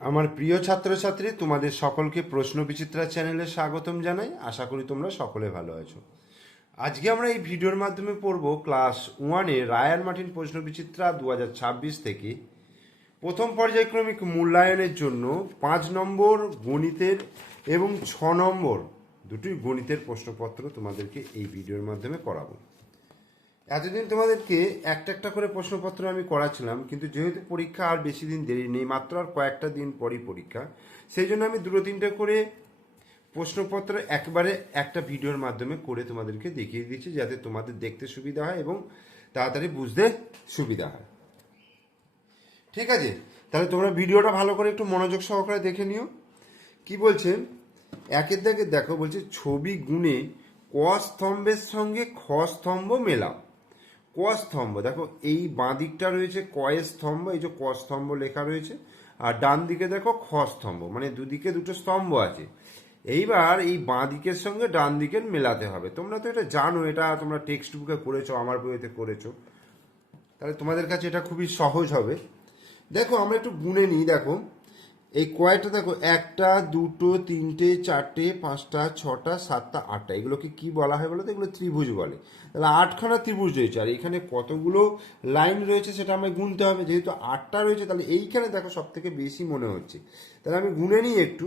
আমার প্রিয় ছাত্রছাত্রী, তোমাদের সকলকে প্রশ্ন বিচিত্রা চ্যানেলে স্বাগতম জানাই। আশা করি তোমরা সকলে ভালো আছো। আজকে আমরা এই ভিডিওর মাধ্যমে পড়ব ক্লাস 1-এ রায়ান মার্টিন প্রশ্ন বিচিত্রা 2026 থেকে প্রথম পর্যায়ক্রমিক মূল্যায়নের জন্য 5 নম্বর গণিতের এবং 6 নম্বর দুটি গণিতের প্রশ্নপত্র তোমাদেরকে এই ভিডিওর মাধ্যমে করাবো। এতদিন তোমাদেরকে একটা একটা করে প্রশ্নপত্র আমি করাছিলাম, কিন্তু যেহেতু পরীক্ষা আর বেশি দিন দেরি নেই, মাত্র আর কয়েকটা দিন পরই পরীক্ষা, সেই জন্য আমি দুটো তিনটে করে প্রশ্নপত্র একবারে একটা ভিডিওর মাধ্যমে করে তোমাদেরকে দেখিয়ে দিচ্ছি, যাতে তোমাদের দেখতে সুবিধা হয় এবং তাড়াতাড়ি বুঝতে সুবিধা হয়। ঠিক আছে, তাহলে তোমরা ভিডিওটা ভালো করে একটু মনোযোগ সহকারে দেখে নিও। কি বলছে, একের দাগে দেখো, বলছে ছবি গুণে ক স্তম্ভের সঙ্গে খ স্তম্ভ মেলাও। ক স্তম্ভ দেখো, এই বাঁ দিকটা রয়েছে কয়ের স্তম্ভ, এই যে ক স্তম্ভ লেখা রয়েছে, আর ডান দিকে দেখো খ স্তম্ভ, মানে দুদিকে দুটো স্তম্ভ আছে। এইবার এই বাঁ দিকের সঙ্গে ডান দিকের মেলাতে হবে। তোমরা তো এটা জানো, এটা তোমরা টেক্সট বুকে করেছো, আমার বইতে করেছো, তাহলে তোমাদের কাছে এটা খুবই সহজ হবে। দেখো আমরা একটু গুনে নিই। দেখো এই কয়টা, দেখো 1টা 2টো 3টে 4টে 5টা 6টা 7টা 8টা, এগুলোকে কি বলা হয় বলো তো? এগুলো ত্রিভুজ বলে। তাহলে 8খানা ত্রিভুজ রয়েছে, আর এখানে কতগুলো লাইন রয়েছে সেটা আমায় গুনতে হবে। যেহেতু 8টা রয়েছে, তাহলে এইখানে দেখো সব থেকে বেশি মনে হচ্ছে। তাহলে আমি গুনে নিই একটু,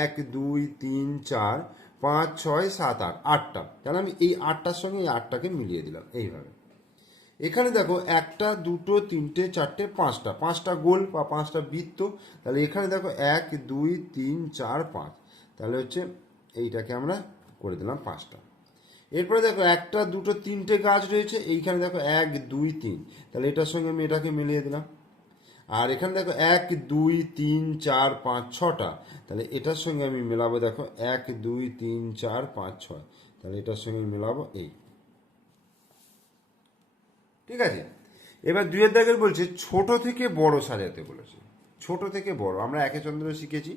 1 2 3 4 5 6 7 8, 8টা। তাহলে আমি এই 8টার সঙ্গে এই 8টাকে মিলিয়ে দিলাম এইভাবে। এখানে দেখো 1টা 2টো 3টে 4টে 5টা, 5টা গোল বা 5টা বৃত্ত। তাহলে এখানে দেখো 1 2 3 4 5, তাহলে হচ্ছে এইটাকে আমরা করে দিলাম 5টা। এরপরে দেখো 1টা 2টো 3টে গাছ রয়েছে, এইখানে দেখো 1 2 3, তাহলে এটার সঙ্গে আমি এটাকে মিলিয়ে দিলাম। আর এখানে দেখো 1 2 3 4 5 6টা, তাহলে এটার সঙ্গে আমি মেলাবো। দেখো 1 2 3 4 5 6, তাহলে এটার সঙ্গে মেলাবো এই। ঠিক আছে, এবার 2-এর দাগের বলছে ছোট থেকে বড় সাজাতে বলেছে। ছোট থেকে বড় আমরা একে চন্দ্র শিখেছি,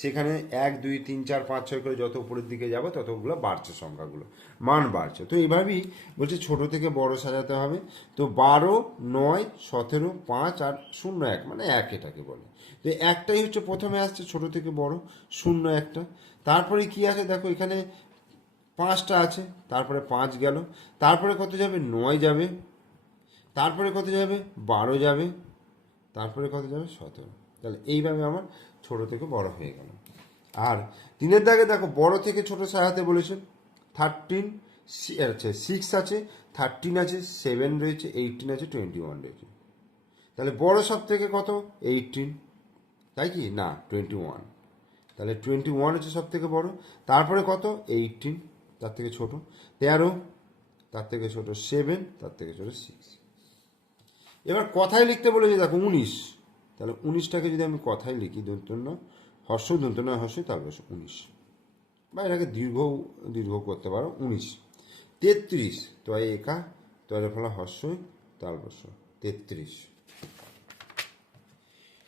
সেখানে 1 2 3 4 5 6 করে যত উপরের দিকে যাবো ততগুলো বাড়ছে, সংখ্যাগুলো মান বাড়ছে। তো এইভাবেই বলছে ছোট থেকে বড় সাজাতে হবে। তো 12 9 17 5 আর 0 1, মানে 1 এটাকে বলে। তো একটাই হচ্ছে প্রথমে আসছে ছোট থেকে বড়, 0 একটা। তারপরে কি আছে দেখো, এখানে 5টা আছে, তারপরে 5 গেল, তারপরে কত যাবে? 9 যাবে, তারপরে কত যাবে? 12 যাবে, তারপরে কত যাবে? 17। তাহলে এইভাবে আমার ছোট থেকে বড় হয়ে গেল। আর 3-এর দাগে দেখো বড় থেকে ছোট সাজাতে বলেছে। 13 আছে, 6 আছে, 13 আছে, 7 রয়েছে, 18 আছে, 21 রয়েছে। তাহলে বড় সব থেকে কত? 18, তাই কি না? 21। তাহলে 21 হচ্ছে সব থেকে বড়। তারপরে কত? 18, তার থেকে ছোট 13, তার থেকে ছোট 7, তার থেকে ছোট 6। এবার কথায় লিখতে বলেছে দেখো 19, তাহলে 19টাকে যদি আমি কথায় লিখি, দন্তন্য হর্ষ দন্তন্য হর্ষ, তারপর 19, বা এটাকে দীর্ঘ করতে পারো 19। 33, তয় একা তয় ফলা হর্ষ তারপর 33।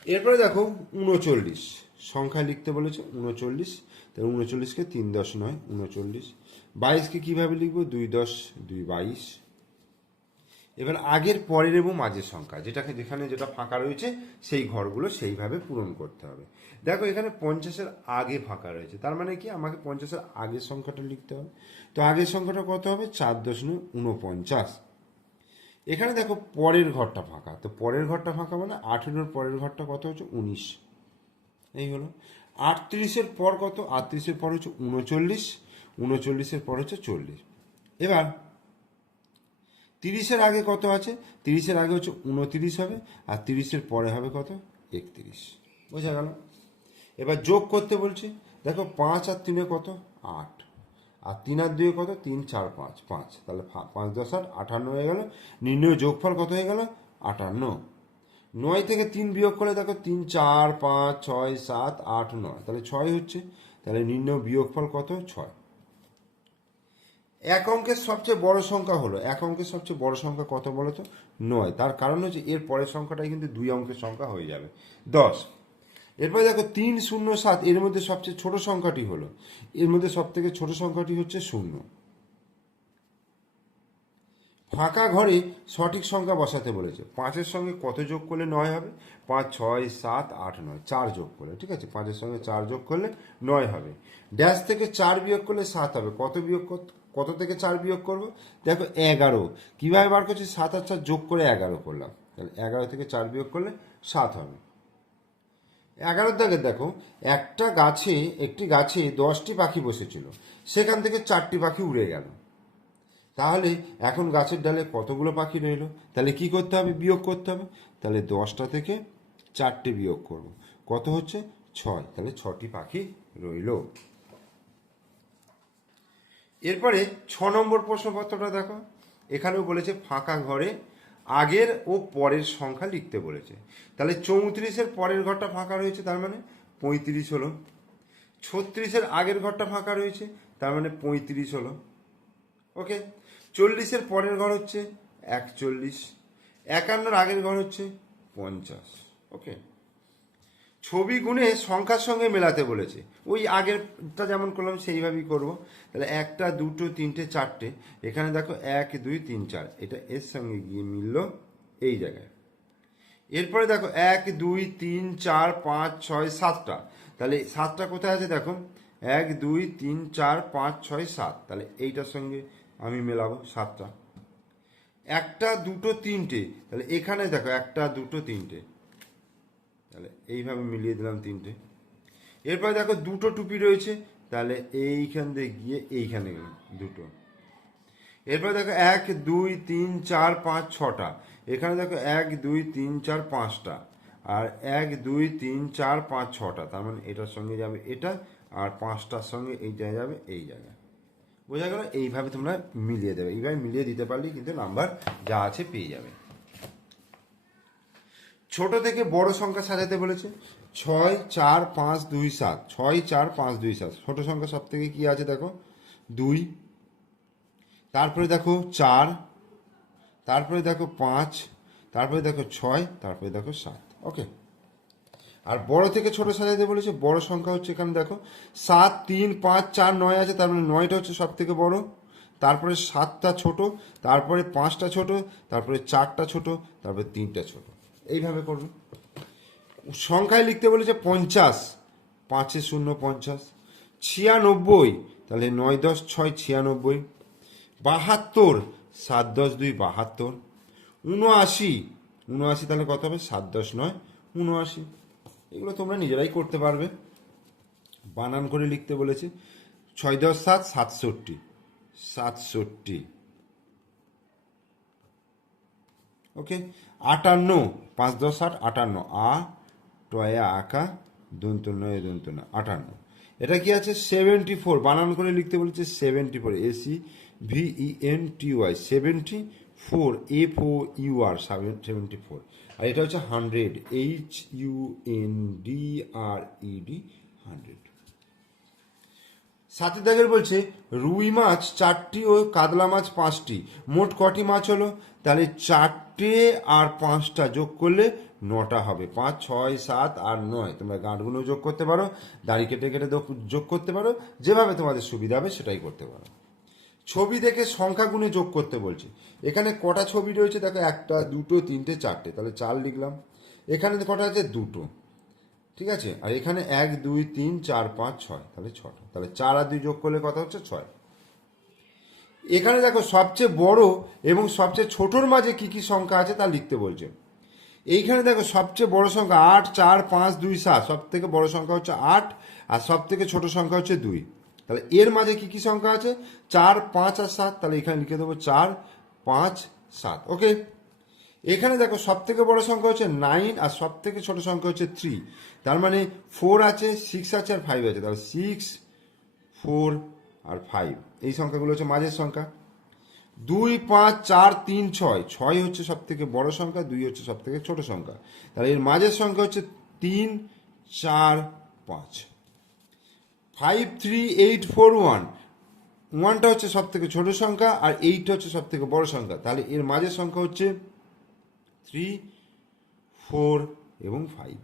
এরপরে দেখো 39, সংখ্যায় লিখতে বলেছে 39, তাহলে 39কে 3 10 9 39। 22কে কীভাবে লিখবো? 2 10 2 22। এবার আগের পরের এবং মাঝের সংখ্যা, যেখানে যেটা ফাঁকা রয়েছে সেই ঘরগুলো সেইভাবে পূরণ করতে হবে। দেখো এখানে 50-এর আগে ফাঁকা রয়েছে, তার মানে কি আমাকে 50-এর আগের সংখ্যাটা লিখতে হবে। তো আগের সংখ্যাটা কত হবে? 4 10 49। এখানে দেখো পরের ঘরটা ফাঁকা, তো পরের ঘরটা ফাঁকা মানে 18-এর পরের ঘরটা কত হচ্ছে? 19। এই হলো। 38-এর পর কত? 38-এর পর হচ্ছে 39, 39-এর পর হচ্ছে 40। এবার 30-এর আগে কত আছে? 30-এর আগে হচ্ছে 29 হবে, আর 30-এর পরে হবে কত? 31। বোঝা গেল? এবার যোগ করতে বলছি। দেখো 5 আর 3-এ কত? 8, আর 3 আর 2-এ কত? 3 4 5 5, তাহলে 5 10 8 58 হয়ে গেল। নির্ণয় যোগফল কত হয়ে গেল? 58। 9 থেকে 3 বিয়োগ করলে দেখো 3 4 5 6 7 8 9, তাহলে 6 হচ্ছে। তাহলে নির্ণয় বিয়োগফল কত? 6। এক অঙ্কের সবচেয়ে বড় সংখ্যা হলো, এক অঙ্কের সবচেয়ে বড় সংখ্যা কত বলো তো? 9। তার কারণ হচ্ছে এর পরের সংখ্যাটাই কিন্তু 2 অঙ্কের সংখ্যা হয়ে যাবে, 10। এরপরে দেখো 3 0 7, এর মধ্যে সবচেয়ে ছোট সংখ্যাটি হলো, এর মধ্যে সব থেকে ছোট সংখ্যাটি হচ্ছে 0। ফাঁকা ঘরে সঠিক সংখ্যা বসাতে বলেছে। 5-এর সঙ্গে কত যোগ করলে 9 হবে? 5, 6, 7, 8, 9, 4 যোগ করলে, ঠিক আছে, 5-এর সঙ্গে 4 যোগ করলে 9 হবে। ড্যাশ থেকে 4 বিয়োগ করলে 7 হবে। কত থেকে 4 বিয়োগ করব? দেখো 11। কীভাবে বার করছি? 7 আর 4 যোগ করে 11 করলাম, তাহলে 11 থেকে 4 বিয়োগ করলে 7 হবে। 11 দাগে দেখো, একটি গাছে 10টি পাখি বসেছিল, সেখান থেকে 4টি পাখি উড়ে গেল। তাহলে এখন গাছের ডালে কতগুলো পাখি রইল? তাহলে কি করতে হবে? বিয়োগ করতে হবে। তাহলে 10টা থেকে 4টে বিয়োগ করব, কত হচ্ছে? 6। তাহলে 6টি পাখি রইল। এরপরে 6 নম্বর প্রশ্নপত্রটা দেখো। এখানেও বলেছে ফাঁকা ঘরে আগের ও পরের সংখ্যা লিখতে বলেছে। তাহলে 34-এর পরের ঘরটা ফাঁকা রয়েছে, তার মানে 35 হলো। 36-এর আগের ঘরটা ফাঁকা রয়েছে, তার মানে 35 হলো। ওকে। 40-এর পরের ঘর হচ্ছে 41, 51-এর আগের ঘর হচ্ছে 50। ওকে। ছবি গুণে সংখ্যার সঙ্গে মেলাতে বলেছে। ওই আগেরটা যেমন করলাম সেইভাবেই করব। তাহলে 1টা 2টো 3টে 4টে, এখানে দেখো 1 2 3 4, এটা এর সঙ্গে গিয়ে মিলল এই জায়গায়। এরপরে দেখো 1 2 3 4 5 6 7টা, তাহলে 7টা কোথায় আছে? দেখো 1 2 3 4 5 6 7, তাহলে এইটার সঙ্গে আমি মেলাবো 7টা। 1টা 2টো 3টে, তাহলে এখানে দেখো 1টা 2টো 3টে, তাহলে এইভাবে মিলিয়ে দিলাম 3টে। এরপরে দেখো 2টো টুপি রয়েছে, তাহলে এইখান দিয়ে গিয়ে এইখানে গেলাম 2টো। এরপরে দেখো 1 2 3 4 5 6টা, এখানে দেখো 1 2 3 4 5টা, আর 1 2 3 4 5 6টা, তার মানে এটার সঙ্গে যাবে এটা, আর 5টার সঙ্গে এইটা যাবে এই জায়গায়। বোঝা গেল? এইভাবে তোমরা মিলিয়ে দেবে। এইভাবে মিলিয়ে দিতে পারলেই কিন্তু নাম্বার যা আছে পেয়ে যাবে। ছোট থেকে বড় সংখ্যা সাজাতে বলেছে। 6 4 5 2 7, 6 4 5 2 7। ছোট সংখ্যা সব থেকে কি আছে দেখো? 2। তারপরে দেখো 4, তারপরে দেখো 5, তারপরে দেখো 6, তারপরে দেখো 7। ওকে। আর বড় থেকে ছোট সাজাতে বলেছে। বড় সংখ্যা হচ্ছে এখানে দেখো 7 3 5 4 9 আছে, তার মানে 9টা হচ্ছে সব থেকে বড়। তারপরে 7টা ছোট, তারপরে 5টা ছোট, তারপরে 4টা ছোট, তারপরে 3টা ছোট। এইভাবে করবে। সংখ্যায় লিখতে বলেছে 50, 5 0 50। 96, তাহলে 9 10 6 96। 72, 7 10 2 72। 79, 79 তাহলে কত হবে? 7 10 9 79। এগুলো তোমরা নিজেরাই করতে পারবে। বানান করে লিখতে বলেছে। 6 10 7 67, 67। ওকে। 58, 5 10 8 58, টয়া আঁকা দন্ত নয় দন্ত না 58। এটা কি আছে? 74। বানান করে লিখতে বলেছে 74, ACVENTY 74, FOUR 74। আর এটা হচ্ছে 100, HUNDRED 100। সাথে দাগের বলছে রুই মাছ 4টি ও কাতলা মাছ 5টি, মোট কটি মাছ হলো? তাহলে 4টে আর 5টা যোগ করলে 9টা হবে। 5 6 7 আর 9, তোমরা গাঁটগুলো যোগ করতে পারো, দাড়ি কেটে কেটে যোগ করতে পারো, যেভাবে তোমাদের সুবিধা হবে সেটাই করতে পারো। ছবি দেখে সংখ্যা গুণে যোগ করতে বলছে। এখানে কটা ছবি রয়েছে দেখো? 1টা 2টো 3টে 4টে, তাহলে 4 লিখলাম। এখানে কটা আছে? 2টো, ঠিক আছে। আর এখানে 1 2 3 4 5 6, তাহলে 6টা। তাহলে 4 আর 2 যোগ করলে কত হচ্ছে? 6। এখানে দেখো সবচেয়ে বড় এবং সবচেয়ে ছোটর মাঝে কি কি সংখ্যা আছে তা লিখতে বলছে। এইখানে দেখো সবচেয়ে বড় সংখ্যা 8 4 5 2 7, সব থেকে বড় সংখ্যা হচ্ছে 8, আর সব থেকে ছোট সংখ্যা হচ্ছে 2। তাহলে এর মাঝে কি কি সংখ্যা আছে? 4 5 আর 7, তাহলে এখানে লিখে দেবো 4 5 7। ওকে। এখানে দেখো সব থেকে বড় সংখ্যা হচ্ছে 9, আর সব থেকে ছোট সংখ্যা হচ্ছে 3, তার মানে 4 আছে 6 আছে আর 5 আছে, তাহলে 6 4 আর 5, এই সংখ্যাগুলো হচ্ছে মাঝের সংখ্যা। 2 5 4 3 6, 6 হচ্ছে সব থেকে বড় সংখ্যা, 2 হচ্ছে সব থেকে ছোট সংখ্যা, তাহলে এর মাঝের সংখ্যা হচ্ছে 3 4 5। 5 3 8 4 1, 1টা হচ্ছে সব থেকে ছোট সংখ্যা আর 8টা হচ্ছে সব থেকে বড় সংখ্যা, তাহলে এর মাঝের সংখ্যা হচ্ছে 3 4 এবং 5।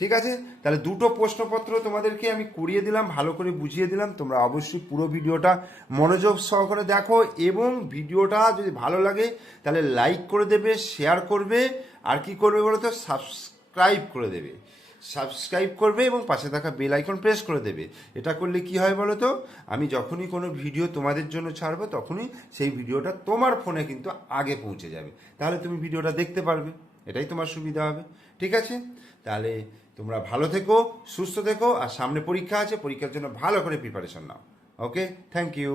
ঠিক আছে, তাহলে দুটো প্রশ্নপত্র তোমাদেরকে আমি করিয়ে দিলাম, ভালো করে বুঝিয়ে দিলাম। তোমরা অবশ্যই পুরো ভিডিওটা মনোযোগ সহকারে দেখো, এবং ভিডিওটা যদি ভালো লাগে তাহলে লাইক করে দেবে, শেয়ার করবে, আর কি করবে বলো তো, সাবস্ক্রাইব করে দেবে। সাবস্ক্রাইব করবে এবং পাশে থাকা বেল আইকন প্রেস করে দেবে। এটা করলে কি হয় বলো তো, আমি যখনই কোনো ভিডিও তোমাদের জন্য ছাড়বো তখনই সেই ভিডিওটা তোমার ফোনে কিন্তু আগে পৌঁছে যাবে, তাহলে তুমি ভিডিওটা দেখতে পারবে, এটাই তোমার সুবিধা হবে। ঠিক আছে, তাহলে তোমরা ভালো থেকো, সুস্থ থেকো, আর সামনে পরীক্ষা আছে, পরীক্ষার জন্য ভালো করে প্রিপারেশন নাও। Okay, thank you.